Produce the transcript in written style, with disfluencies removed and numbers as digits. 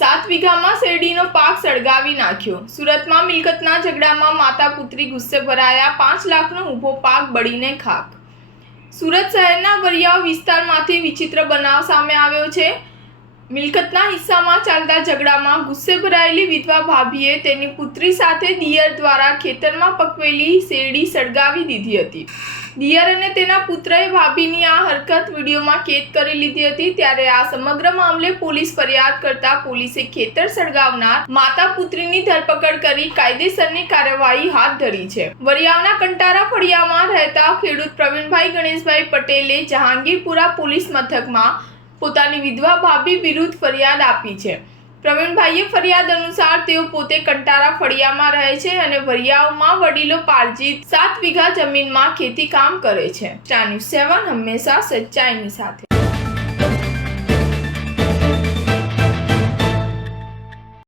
7 વીઘામાં શેરડીનો પાક સળગાવી નાખ્યો। સુરતમાં મિલકતના ઝઘડામાં માતા પુત્રી ગુસ્સે ભરાયા, 5 લાખનો ઊભો પાક બળીને ખાખ। સુરત શહેરના વરિયાવ વિસ્તારમાંથી વિચિત્ર બનાવ સામે આવ્યો છે। મિલકતના હિસ્સામાં ચાલતા ઝઘડામાં ગુસ્સે ભરાયેલી વિધવા ભાભીએ તેની પુત્રી સાથે દિયર દ્વારા ખેતરમાં પકવેલી શેરડી સળગાવી દીધી હતી। દિયર અને તેના પુત્રએ ભાભીની આ હરકત વિડીયોમાં કેદ કરી લીધી હતી। ત્યારે આ સમગ્ર મામલે પોલીસ ફરિયાદ કરતા પોલીસે ખેતર સળગાવનાર માતા પુત્રીની ધરપકડ કરી કાયદેસરની કાર્યવાહી હાથ ધરી છે। વરિયાવના કંટારા ફળિયામાં રહેતા ખેડૂત પ્રવીણભાઈ ગણેશભાઈ પટેલે જહાંગીરપુરા પોલીસ મથકમાં પોતાની વિધવા ભાભી વિરુદ્ધ ફરિયાદ આપી છે। પ્રવીણભાઈએ ફરિયાદ અનુસાર તેઓ પોતે કંટારા ફળિયામાં રહે છે અને વરિયાવમાં વડીલો પાર્જિત 7 વીઘા જમીનમાં ખેતી કામ કરે છે। સ્ટાર ન્યૂઝ 7 હંમેશા સચ્ચાઈની સાથે।